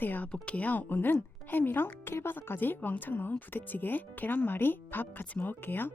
안녕하세요. 보케요. 오늘은 햄이랑 킬바사까지 왕창 넣은 부대찌개 계란말이 밥 같이 먹을게요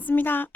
안녕.